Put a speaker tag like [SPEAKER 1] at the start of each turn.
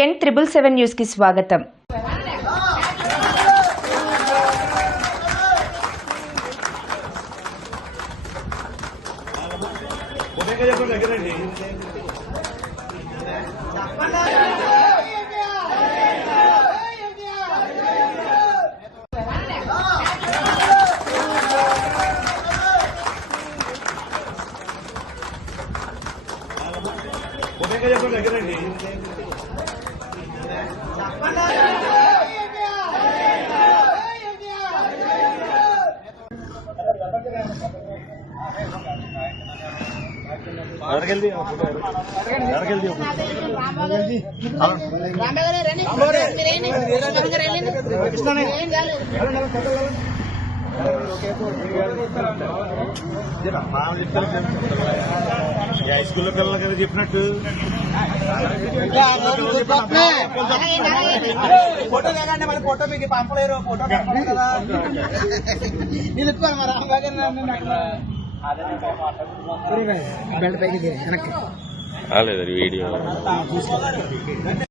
[SPEAKER 1] ఎన్ triple seven న్యూస్కి స్వాగతం
[SPEAKER 2] high స్కూల్లో పిల్లలు కదా చెప్పినట్టు
[SPEAKER 3] ఫోటో లేకండి మళ్ళీ ఫోటో మీకు పంపలేరు ఫోటో పంపలేదు కదా నేను ఎత్తుకోవాలి మరి రాంబాబు గారు నన్ను అక్కడ బెల్ట్ పైకి వెనక్కి
[SPEAKER 4] రాలేదు వీడియో